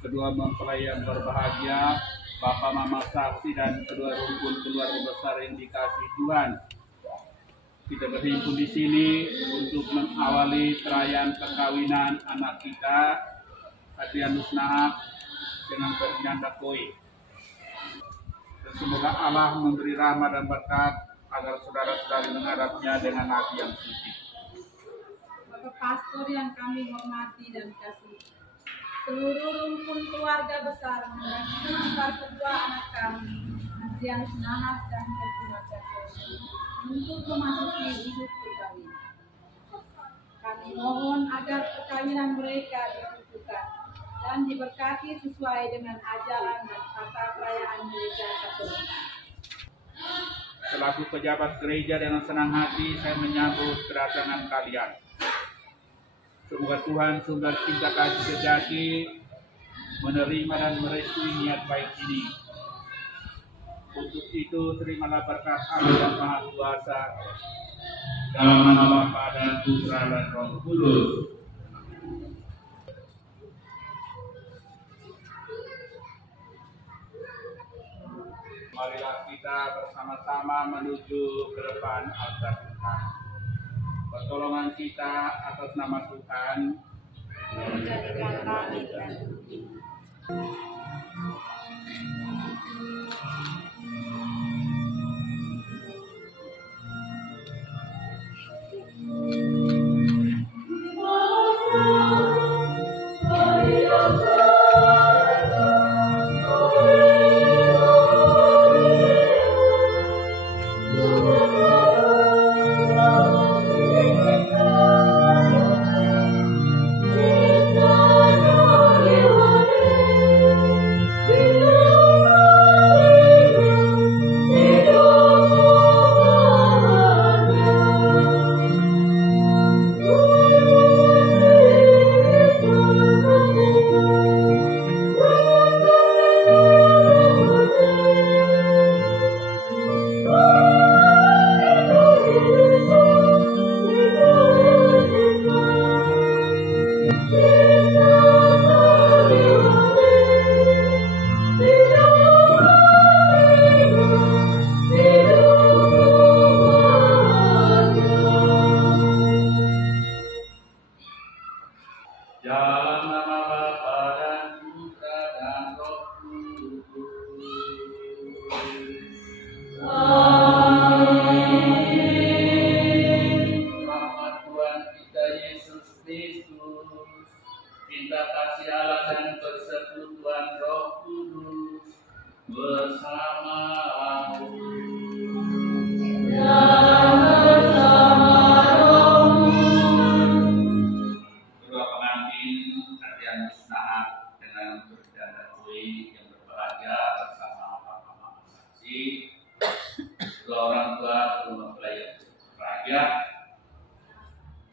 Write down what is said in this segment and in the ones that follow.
kedua mempelai yang berbahagia, Bapak Mama Saksi dan kedua rukun keluarga besar yang dikasihi Tuhan. Kita berhimpun di sini untuk mengawali perayaan perkawinan anak kita, Adrianus Nahak dengan Fernanda Koi. Dan semoga Allah memberi rahmat dan berkat agar saudara-saudari menghadapnya dengan hati yang suci. Bapak Pastor yang kami hormati dan kasih, seluruh rumpun keluarga besar mengantar kedua anak kami, Adrianus Nahak dan Fernanda Koi, untuk memasuki hidup perkawinan. Kami mohon agar perkawinan mereka ditentukan dan diberkati sesuai dengan ajaran dan tata perayaan gereja Katolik. Selaku pejabat gereja dengan senang hati saya menyambut kedatangan kalian. Semoga Tuhan sumber cinta kasih sejati menerima dan merestui niat baik ini. Untuk itu terimalah berkat Allah yang Maha Kuasa dalam nama Bapa dan Putra dan Roh Kudus. Marilah kita bersama-sama menuju ke depan altar Tuhan. Pertolongan kita atas nama Tuhan.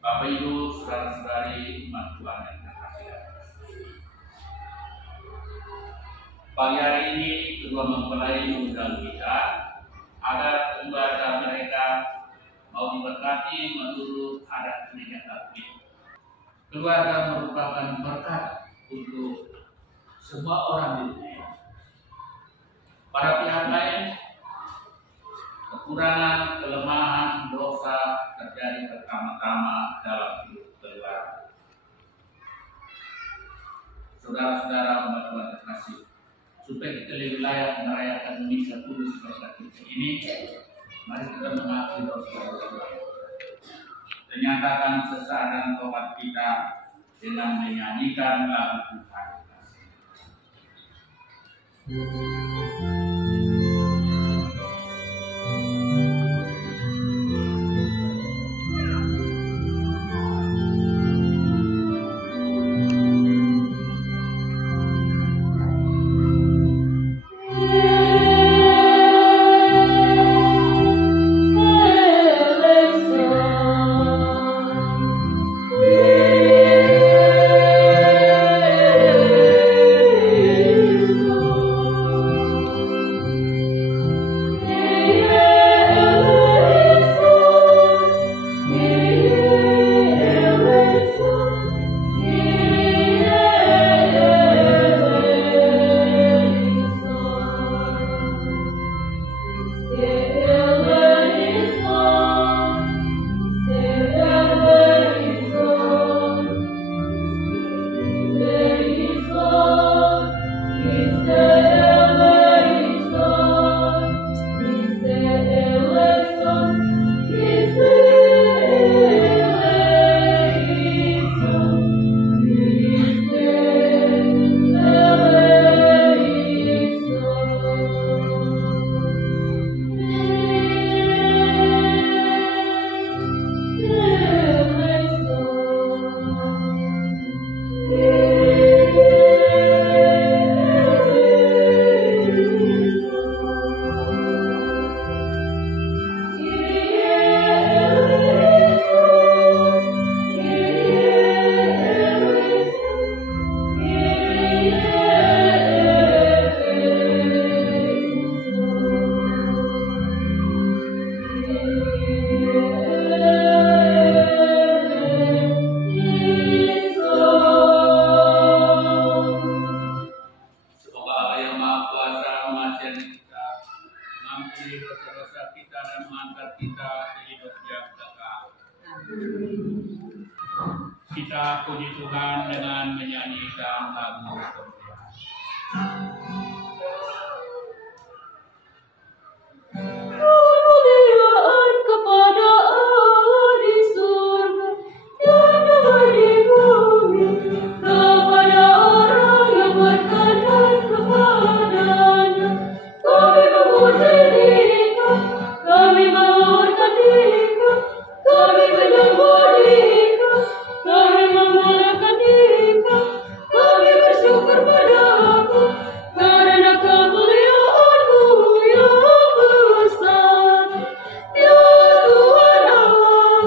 Bapak Ibu, saudara-saudari umat Tuhan yang terkasih. Pagi hari ini kedua mempelai mengundang kita agar keluarga mereka mau diberkati menurut adat gereja Katolik. Keluarga merupakan berkat untuk semua orang di dunia. Pada pihak lain, kekurangan, kelemahan, dosa terjadi pertama-tama dalam hidup keluarga. Saudara-saudara umat Tuhan terkasih, supaya kita lebih layak merayakan misa kudus berkat ini, mari kita mengakui dosa-dosa. Menyatakan sesaat dan tobat kita dengan menyanyikan lagu Tuhan. Oh Kita puji Tuhan dengan menyanyikan lagu kemuliaan. Kemuliaan kepada Allah di surga, dan Allah di bumi, kepada orang yang berkenan kepadanya. Kami memuji Dia, kami menghormati Dia, kami menyembah Dia, kami memuliakan Dia, kami bersyukur pada-Mu karena kemuliaan-Mu yang besar. Ya Tuhan Allah,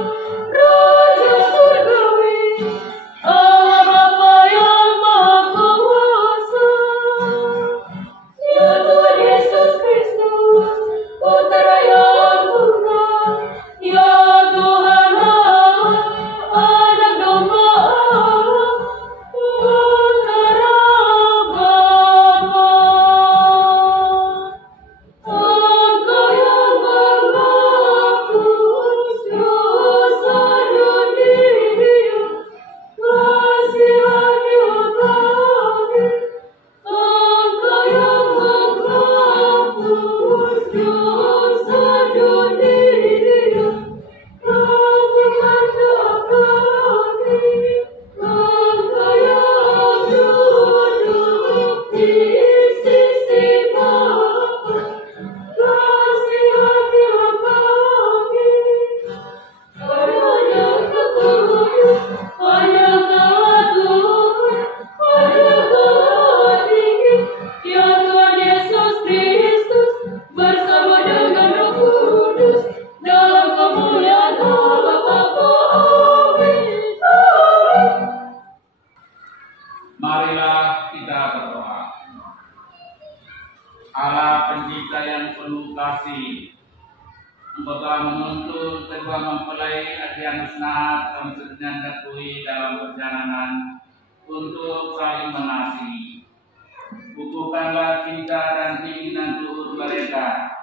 Raja Surgawi, Allah Bapa yang Maha Kuasa. Ya Tuhan Yesus Kristus, Putra yang tunggal. Ya Tuhan Allah, Anak Domba Allah, Putra Bapa. Engkau yang menghapus dosa dunia, kasihani kami. Engkau yang menghapus dosa dunia, kasihani kami. Engkau yang duduk di sisi Bapa, kasihanilah kami. Hanya Kekudus, hanya Tuhan, hanya Tinggi, ya Tuhan Yesus Kristus, bersama dengan Roh Kudus, dalam kemuliaan Allah Bapa. Amin. Amin. Marilah kita berdoa. Allah pencipta yang penuh kasih, Engkau telah menuntun kedua mempelai Adrianus Nahat dan Ferdinand Dapui dalam perjalanan untuk saling mengasihi. Bukukanlah cinta dan keinginan luhur mereka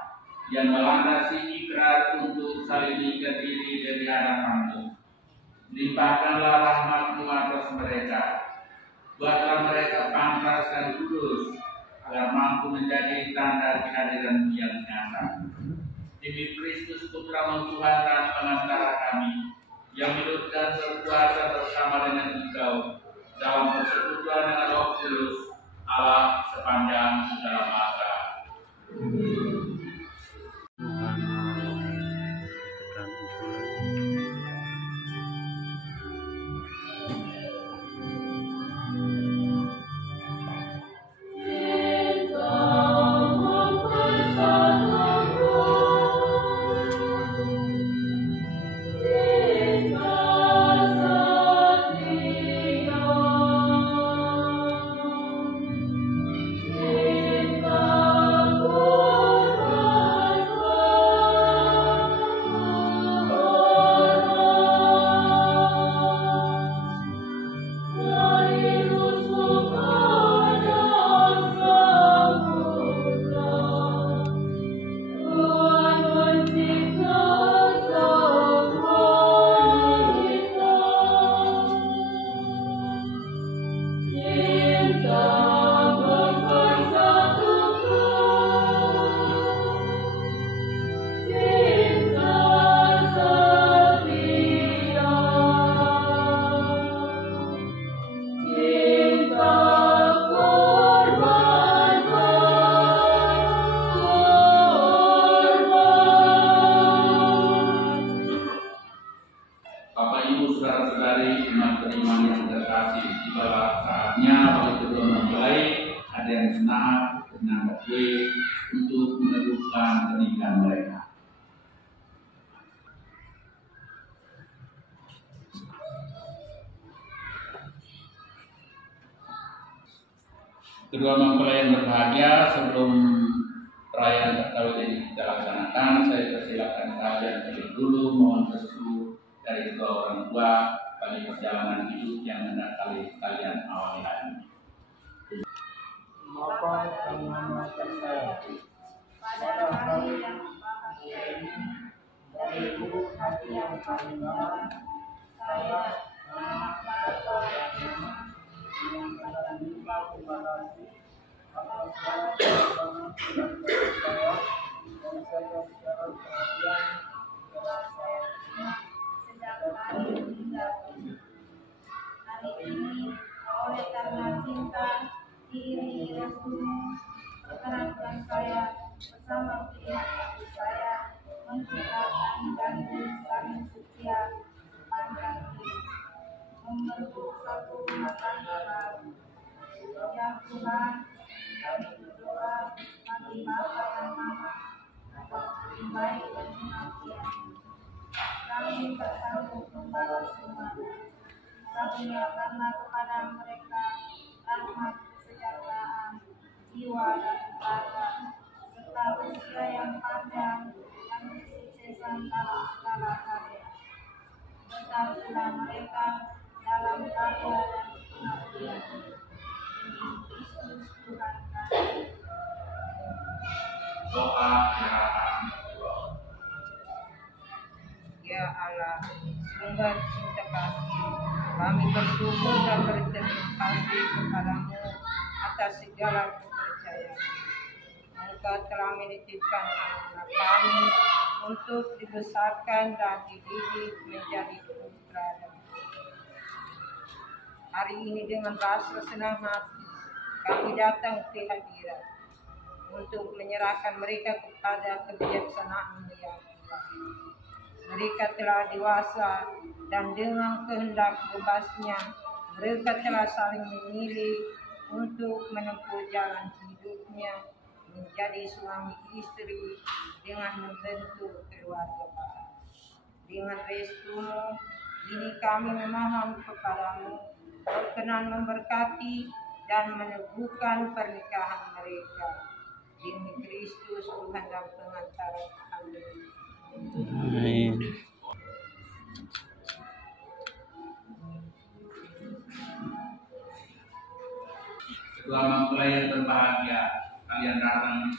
yang melandasi ikrar untuk saling mengikat diri dari hadapan-Mu. Limpahkanlah rahmat-Mu atas mereka. Buatlah mereka pantas dan kudus, agar mampu menjadi tanda kehadiran-Mu yang nyata. Demi Kristus Putra Tuhan dan Pengantara kami, yang hidup dan berkuasa bersama dengan Engkau dalam persekutuan dengan Roh Kudus, Allah sepanjang segala masa. Untuk meneguhkan pernikahan mereka. Kedua mempelai yang berbahagia, sebelum perayaan perkawinan ini kita laksanakan, saya persilakan kalian terlebih dulu mohon restu dari kedua orang tua bagi perjalanan hidup yang hendak kalian awali hari ini. Bapa yang Maha Esa, pada hari yang bahagia ini, dari lubuk hati yang kami dalam, segala perjuangan dan kasih sayang yang saya secara perhatian sejak lahir hingga kini. Hari ini, oleh karena cinta, diiringi restumu, perkenankan saya bersama pilihan hati saya menciptakan gandum saling setia sepanjang hidup, membentuk satu rumah tangga baru. Ya Tuhan, kami berdoa bagi Bapa dan Mama atas lebih baik dan pengertian. Kami tak sanggup membalas semuanya. Karuniakanlah kepada mereka rahmat, kesejahteraan, jiwa dan keluarga, serta usia yang panjang dan kesuksesan dalam segala karya. Berkatilah mereka dalam karya dan pengabdian. Demi Kristus Tuhan kami. Doa penyerahan. Ya Allah, sumber cinta kasih, kami bersyukur dan berterima kasih kepadamu atas segala kepercayaan. Engkau telah menitipkan anak-anak kami untuk dibesarkan dan dididik menjadi putra dan putri. Hari ini dengan rasa senang hati, kami datang ke hadirat untuk menyerahkan mereka kepada kebijaksanaan yang ilahi. Mereka telah dewasa dan dengan kehendak bebasnya mereka telah saling memilih untuk menempuh jalan hidupnya menjadi suami istri dengan membentuk keluarga baru. Dengan restumu, ini kami memohon kepadamu berkenan memberkati dan meneguhkan pernikahan mereka. Demi Kristus Tuhan dan Pengantara kami. Amin. Kedua mempelai yang berbahagia, kalian datang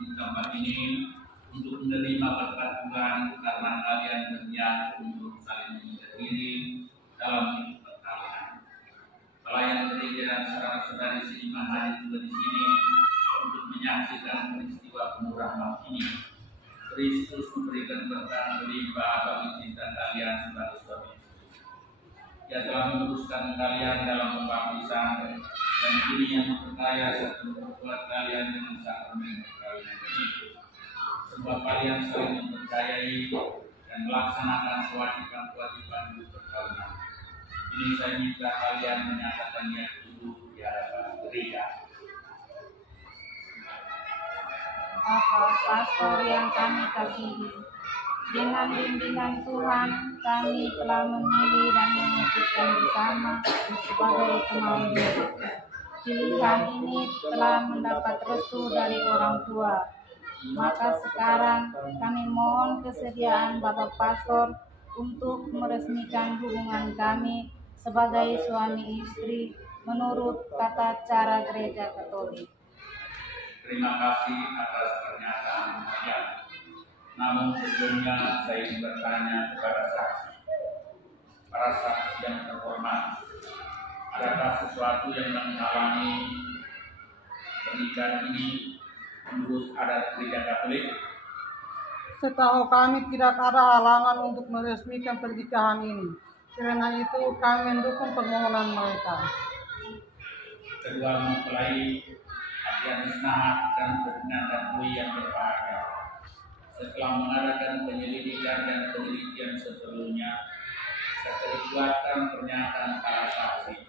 di tempat ini untuk menerima berkat Tuhan karena kalian berniat untuk saling menjaga diri dalam hidup perkawinan. Pelayan gereja dan saudara-saudari seiman hadir juga di sini untuk menyaksikan peristiwa pemurahan ini. Kristus memberikan berkat berlimpah bagi cinta kalian sebagai suami istri. Dia telah meneruskan kalian dalam pembaptisan dan ini yang memperkaya serta memperkuat kalian dengan sakramen perkawinan ini. Sebab kalian saling mempercayai dan melaksanakan kewajiban-kewajiban hidup perkawinan. Ini saya minta kalian menyatakan niat dulu di hadapan gereja. Bapa Pastor yang kami kasihi, dengan bimbingan Tuhan kami telah memilih dan memutuskan bersama sebagai kemauan. Pilihan ini telah mendapat restu dari orang tua. Maka sekarang kami mohon kesediaan Bapak Pastor untuk meresmikan hubungan kami sebagai suami istri menurut tata cara Gereja Katolik. Terima kasih atas pernyataan kalian. Namun sebelumnya saya ingin bertanya kepada saksi. Para saksi yang terhormat, adakah sesuatu yang menghalangi pernikahan ini menurut adat Gereja Katolik? Setahu kami tidak ada halangan untuk meresmikan pernikahan ini. Karena itu kami mendukung permohonan mereka. Kedua mempelai Adrianus Nahat dan Ferdinand Dwi yang berbahagia. Setelah mengadakan penyelidikan dan penelitian sebelumnya, serta dikeluarkan pernyataan para saksi,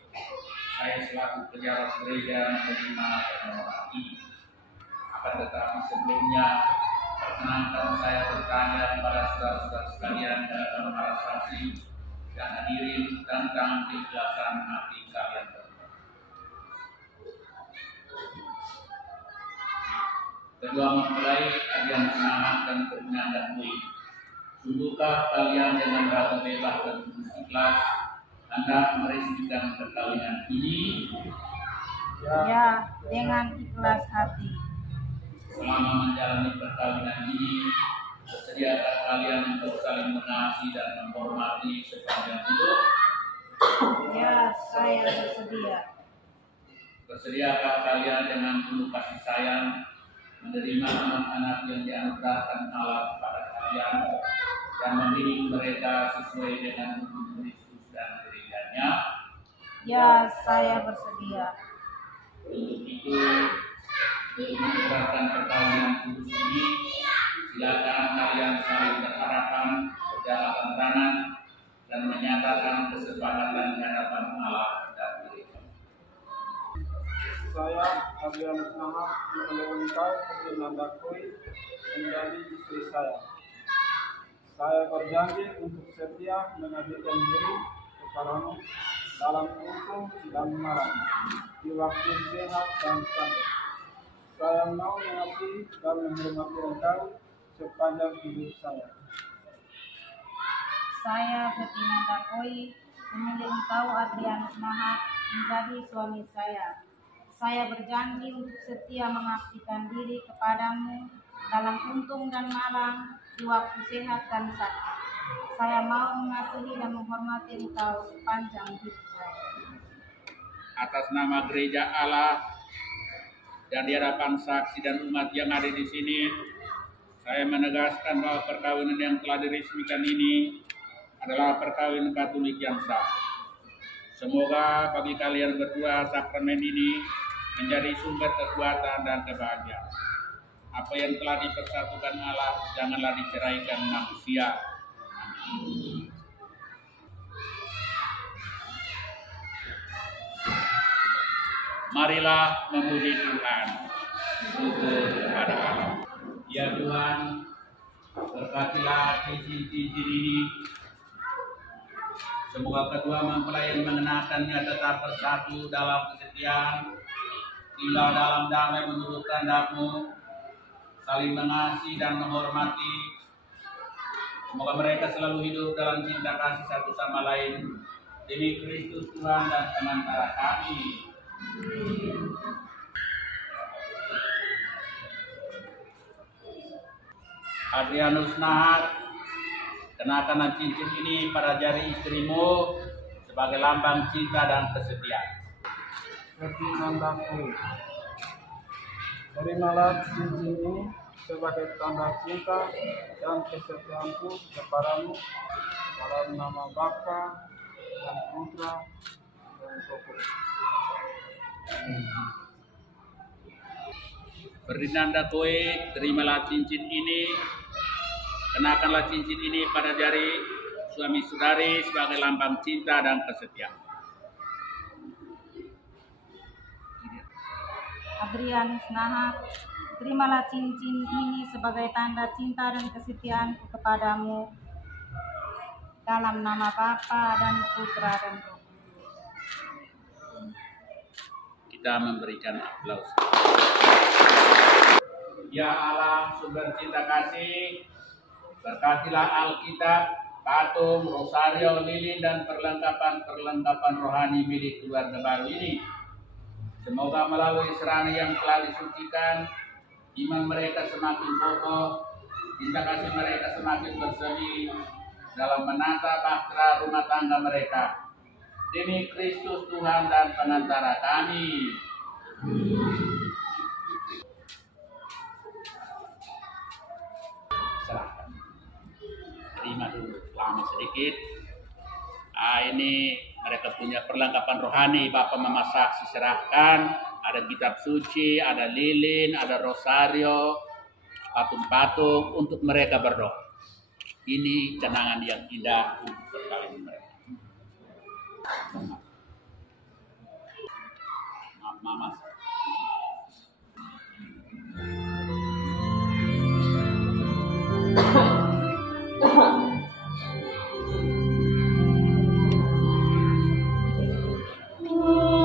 saya selaku pejabat gereja menerima permohonan ini. Akan tetapi sebelumnya, perkenankan saya bertanya kepada saudara-saudara sekalian dan para saksi yang hadirin tentang keikhlasan hati kalian. Kedua mempelai Adrianus Nahat dan Ferdinand Dwi, sungguhkah kalian dengan ragu bebas dan tulus ikhlas hendak meresmikan perkawinan ini? Ya, dengan ikhlas hati. Selama menjalani perkawinan ini, bersediakah kalian untuk saling mengasihi dan menghormati sepanjang hidup? Ya, saya bersedia. Bersediakah kalian dengan penuh kasih sayang menerima anak-anak yang dianugerahkan Allah kepada kalian dan mendidik mereka sesuai dengan hukum Kristus dan gerejanya? Ya, saya bersedia. Untuk itu, untuk menegakkan perkawinan kudus ini, silakan kalian saling berharapan, berjalan tangan, dan menyatakan kesepakatan di hadapan Allah dan gereja. Saya, Adrianus Nahar, menolong engkau menandakui menjadi istri saya. Saya berjanji untuk setia mengabdikan diri kepadamu dalam hukum dan malam, di waktu sehat dan sakit. Saya mau mengabdi dan menghormati engkau sepanjang hidup saya. Saya, Bettina Dakoi, memilih engkau, Adrianus Nahar, menjadi suami saya. Saya berjanji untuk setia mengabdikan diri kepadamu dalam untung dan malang, di waktu sehat dan sakit. Saya mau mengasihi dan menghormati engkau sepanjang hidup saya. Atas nama gereja Allah dan di hadapan saksi dan umat yang ada di sini, saya menegaskan bahwa perkawinan yang telah diresmikan ini adalah perkawinan Katolik yang sah. Semoga bagi kalian berdua sakramen ini menjadi sumber kekuatan dan kebahagiaan. Apa yang telah dipersatukan Allah janganlah diceraikan manusia. Amin. Marilah memuji Tuhan. Syukur kepada Allah. Ya Tuhan, berkatilah cincin-cincin ini. Semoga kedua mempelai yang mengenakannya tetap bersatu dalam kesetiaan, tinggal dalam damai menurut kehendak-Mu, saling mengasihi dan menghormati. Semoga mereka selalu hidup dalam cinta kasih satu sama lain. Demi Kristus Tuhan dan pengantara kami. Adrianus Nahar, kenakanlah cincin ini pada jari istrimu sebagai lambang cinta dan kesetiaan. Bettina Dakoi, terimalah cincin ini sebagai tanda cinta dan kesetiaanku kepadamu dalam nama Bapa dan Putra dan Roh Kudus. Ferdinand Dakoi, terimalah cincin ini, kenakanlah cincin ini pada jari suami saudari sebagai lambang cinta dan kesetiaan. Adrianus Nahar, terimalah cincin ini sebagai tanda cinta dan kesetiaanku kepadamu dalam nama Bapa dan Putra dan Roh Kudus. Kita memberikan aplaus. Ya Allah, sumber cinta kasih, berkatilah Alkitab, patung, rosario, lilin, dan perlengkapan rohani milik keluarga baru ini. Semoga melalui serana yang telah disucikan, iman mereka semakin kokoh, cinta kasih mereka semakin bersemi dalam menata bahtera rumah tangga mereka. Demi Kristus Tuhan dan pengantara kami. Serahkan. Terima dulu, lama sedikit. Ini mereka punya perlengkapan rohani, Bapak Mama Saksi serahkan. Ada kitab suci, ada lilin, ada rosario, patung-patung untuk mereka berdoa. Ini kenangan yang indah untuk perkawinan mereka. Mama. Oh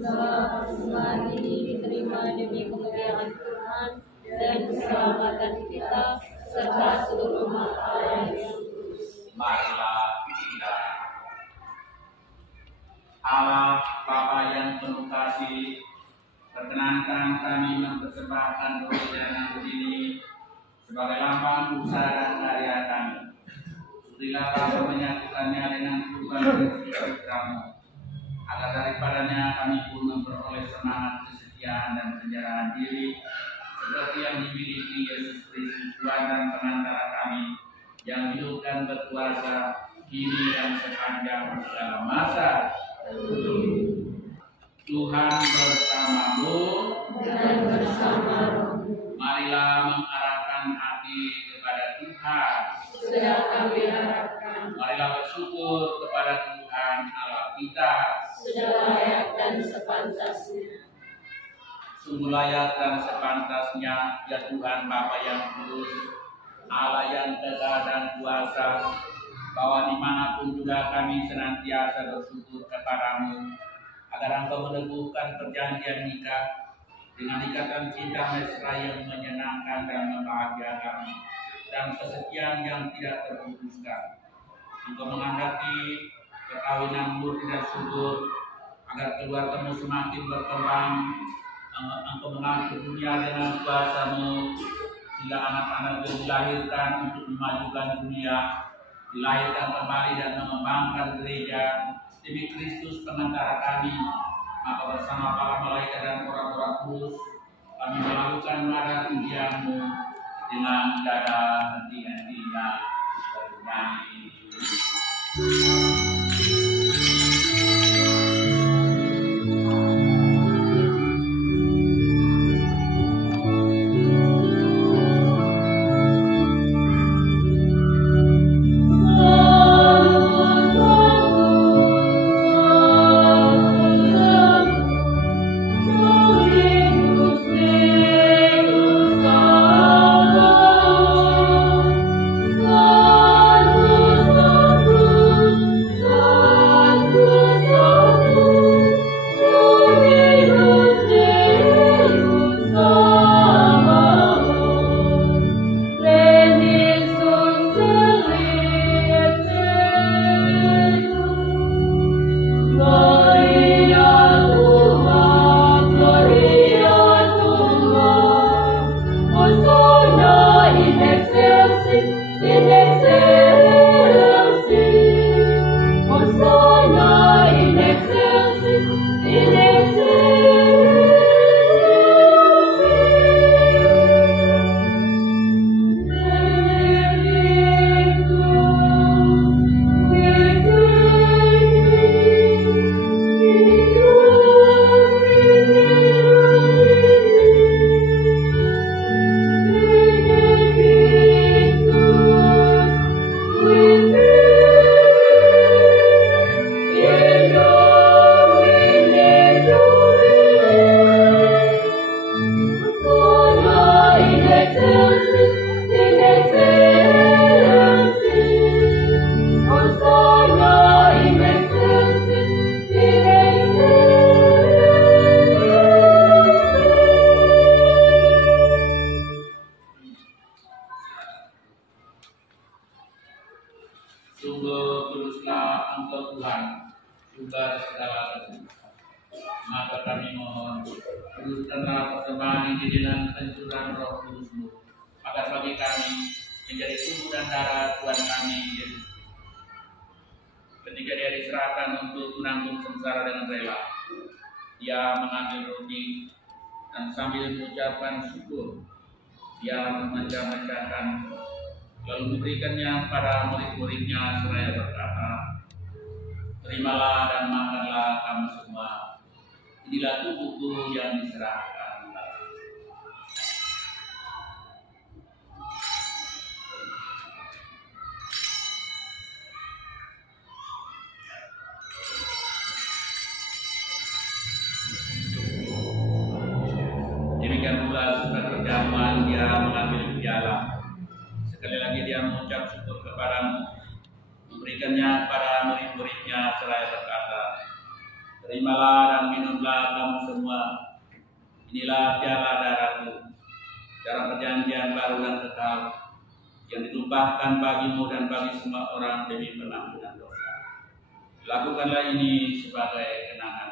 Segala persembahan ini diterima demi kemuliaan Tuhan dan keselamatan kita serta seluruh umat Allah yang kudus. Marilah kita. Allah Bapa yang penuh kasih, perkenankan kami mempersembahkan doa dan anggur ini sebagai lambang usaha dan karya kami. Sudilah Bapa menyatukannya dengan kurban kamu, agar daripadanya kami pun memperoleh semangat kesetiaan dan penyerahan diri seperti yang dimiliki Yesus Kristus Tuhan dan pengantara kami, yang hidup dan berkuasa kini dan sepanjang segala masa. Tuhan bersamamu Dan bersama rohmu. Marilah mengarahkan hati kepada Tuhan. Sudah kami harapkan. Marilah bersyukur kepada Tuhan Allah kita. Sudah layak dan sepantasnya. Sungguh layak dan sepantasnya, ya Tuhan Bapa yang kudus, Allah yang tegak dan kuasa, bahwa dimanapun juga kami senantiasa bersyukur kepadamu, agar Engkau meneguhkan perjanjian nikah dengan ikatan cinta mesra yang menyenangkan dan membahagiakan, dan kesetiaan yang tidak terputuskan. Engkau menghendaki perkawinan murni dan subur, agar keluargamu semakin berkembang. Engkau mengatur dunia dengan kuasa-Mu, sehingga anak-anak yang dilahirkan untuk memajukan dunia, dilahirkan kembali dan mengembangkan gereja demi Kristus pengantara kami. Maka bersama para malaikat dan orang-orang kudus kami melakukan nada pujian-Mu dengan dada henti-hentinya bernyanyi. Sungguh kuduslah Engkau Tuhan, sumber segala kesucian. Maka kami mohon, kuduskanlah persembahan ini dengan pencurahan Roh Kudus-Mu, agar bagi kami menjadi tubuh dan darah Tuhan kami Yesus Kristus. Ketika Dia diserahkan untuk menanggung sengsara dengan rela, Dia mengambil roti dan sambil mengucapkan syukur, Dia memecah-mecahkan, lalu memberikannya pada murid-muridnya seraya berkata, "Terimalah dan makanlah kamu semua. Inilah tubuhku yang diserahkan." Demikian pula sudah berjamaah Dia mengambil piala. Sekali lagi Dia mengucap syukur kepadamu, memberikannya kepada murid-muridnya seraya berkata, "Terimalah dan minumlah Inilah piala darahmu, darah perjanjian baru dan kekal, yang ditumpahkan bagimu dan bagi semua orang demi pengampunan dosa. Lakukanlah ini sebagai kenangan.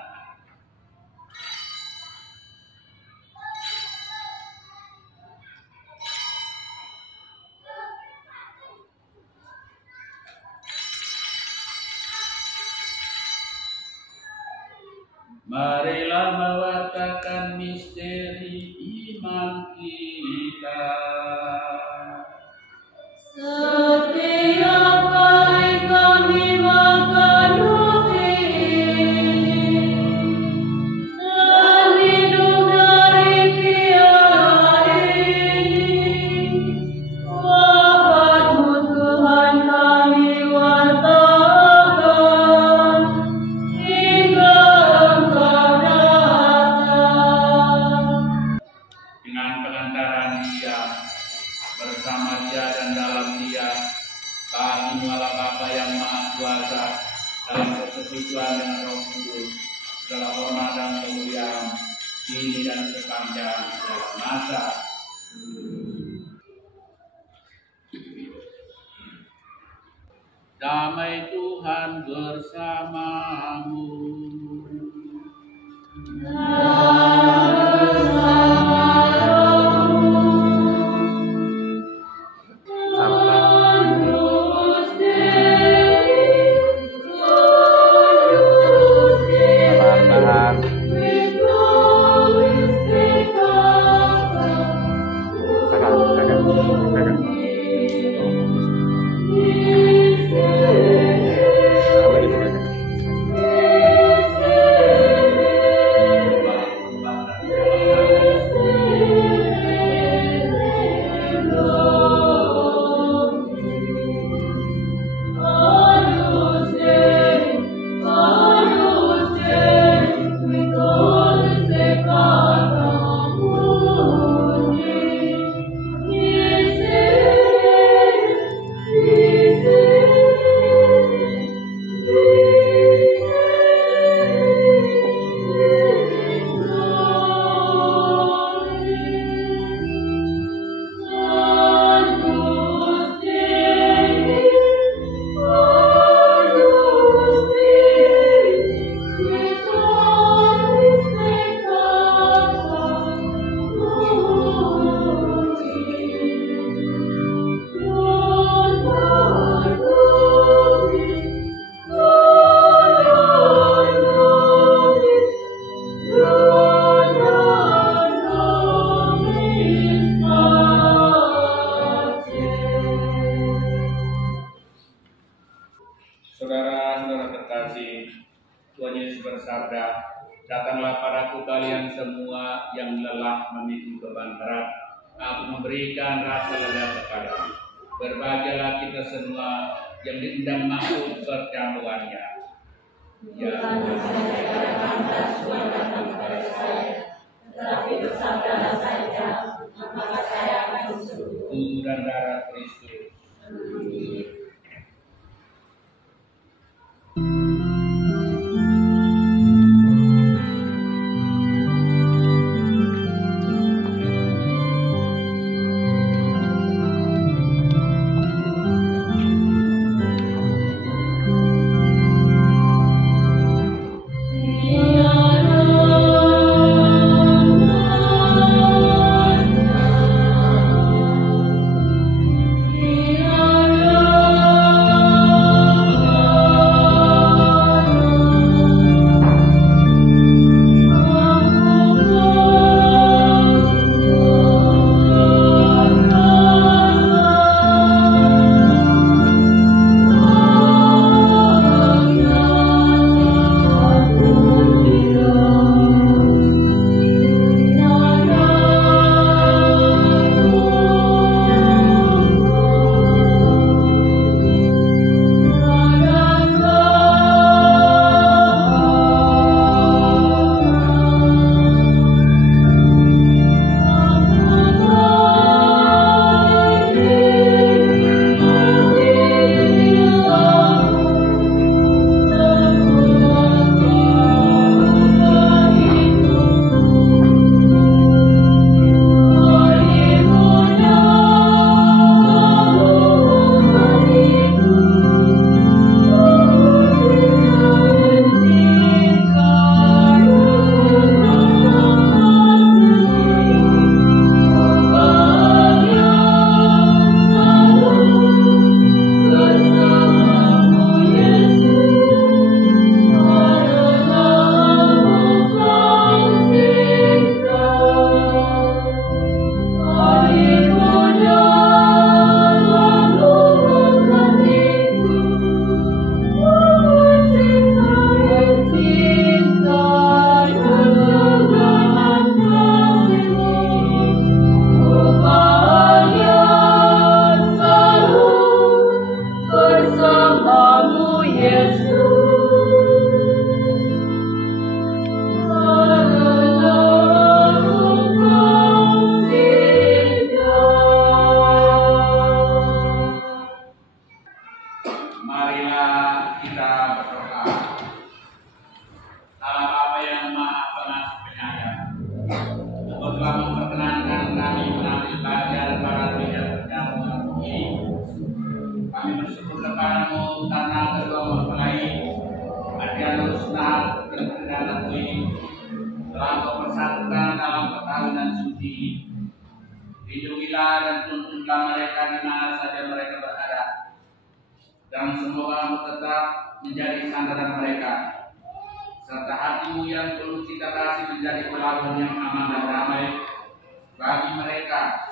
Marilah mewartakan misteri iman kita. Setiap kali kami makan roti ini dan minum dari piala ini, wafat-Mu Tuhan kami wartakan hingga Engkau datang. Dengan pengantaran Dia, bersama Dia dan dalam Dia, bagi Allah Bapa yang Maha Kuasa, dalam persekutuan dengan Roh Kudus, segala hormat dan kemuliaan, kini dan sepanjang segala masa. Damai Tuhan bersamamu. Saudara-saudara terkasih, Tuhan Yesus bersabda, "Datanglah padaku kalian semua yang lelah memikul beban berat, Aku memberikan rasa lega kepadamu. Berbahagialah kita semua yang diundang masuk perjamuannya." Ya Tuhan, saya katakan Tuhan datang kepada saya, tetapi bersabdalah saja, maka saya akan sembuh. Tubuh dan darah Kristus. Amin. Ya telah memperkenankan kami mengambil bagian para tidak perjamuan ini. Kami bersyukur kepadamu karena kedua mempelai Adrianus Nahar dan Perdana Kui telah mempersatukan dalam perkawinan suci. Lindungilah dan tuntunlah mereka di mana saja mereka berada, dan semoga tetap menjadi sandaran mereka, serta hatimu yang perlu kita kasih menjadi pelabuhan yang aman dan damai bagi mereka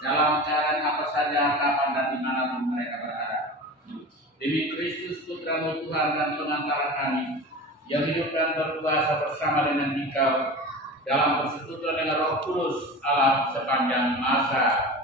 dalam jalan apa saja, kapan dan dimanapun mereka berada. Demi Kristus Putra-Mu Tuhan dan pengantara kami, yang hidup dan berkuasa bersama dengan Dikau dalam persekutuan dengan Roh Kudus Allah sepanjang masa.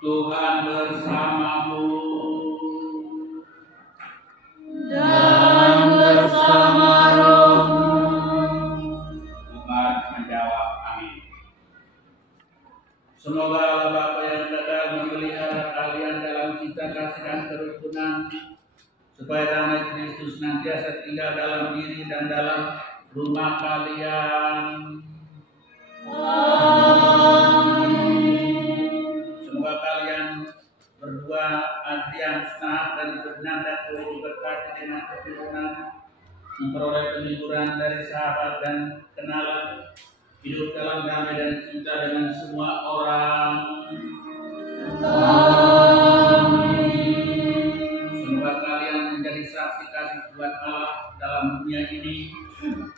Tuhan bersamamu dan bersama rohmu. Umat menjawab amin. Semoga Allah Bapa yang kekal memelihara kalian dalam cita kasih dan kerukunan, supaya damai Kristus senantiasa tinggal dalam diri dan dalam rumah kalian. Semoga kalian berdua, Adrian Nahar dan Fernanda Kui, diberkati dengan keturunan, memperoleh penghiburan dari sahabat dan kenalan, hidup dalam damai dan cinta dengan semua orang. Semoga kalian menjadi saksi kasih buat Allah dalam dunia ini,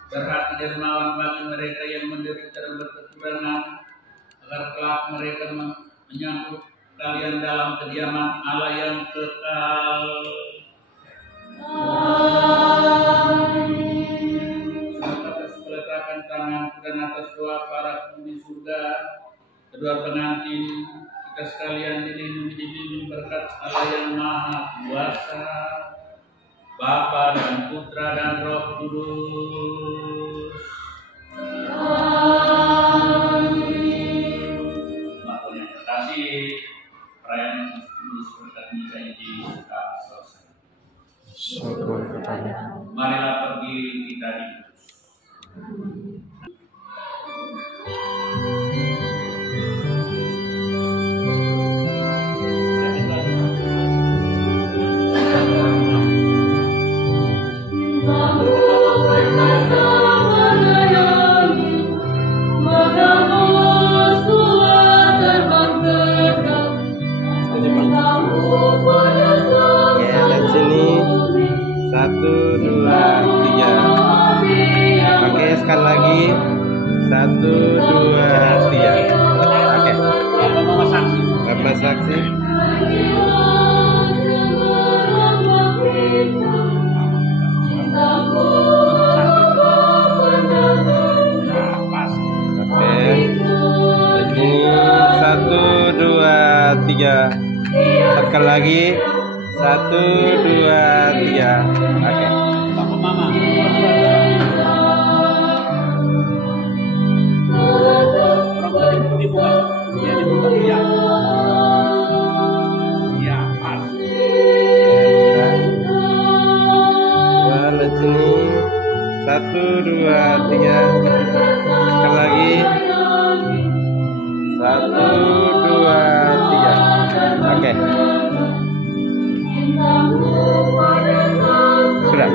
berhati dermawan bagi mereka yang menderita dan berkekurangan, agar kelak mereka menyambut kalian dalam kediaman Allah yang kekal. Semoga atas peletakan tangan dan atas doa para penghuni surga, kedua pengantin kita sekalian dilindungi dibimbing berkat Allah yang Maha Kuasa, Bapa dan Putra dan Roh Kudus. Matur yang terkasih, perayaan Kudus berkat misa ini sudah selesai. Marilah pergi kita di Kudus. sekali lagi. 1, 2, 3. Oke. Mama saksi. Oke. Di sini 1, 2, 3. Sekali lagi. 1, 2, 3. Oke. Bapak mama. Dibuka. Ya, dibuka. Ya. Ya, pas. Di sini 1, 2, 3. Sekali lagi. 1, 2, 3. Oke. Sudah.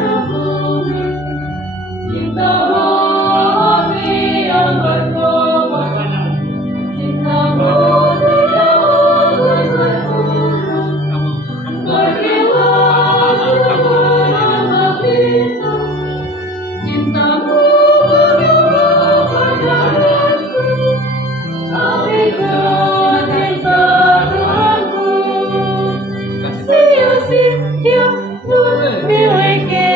Miliki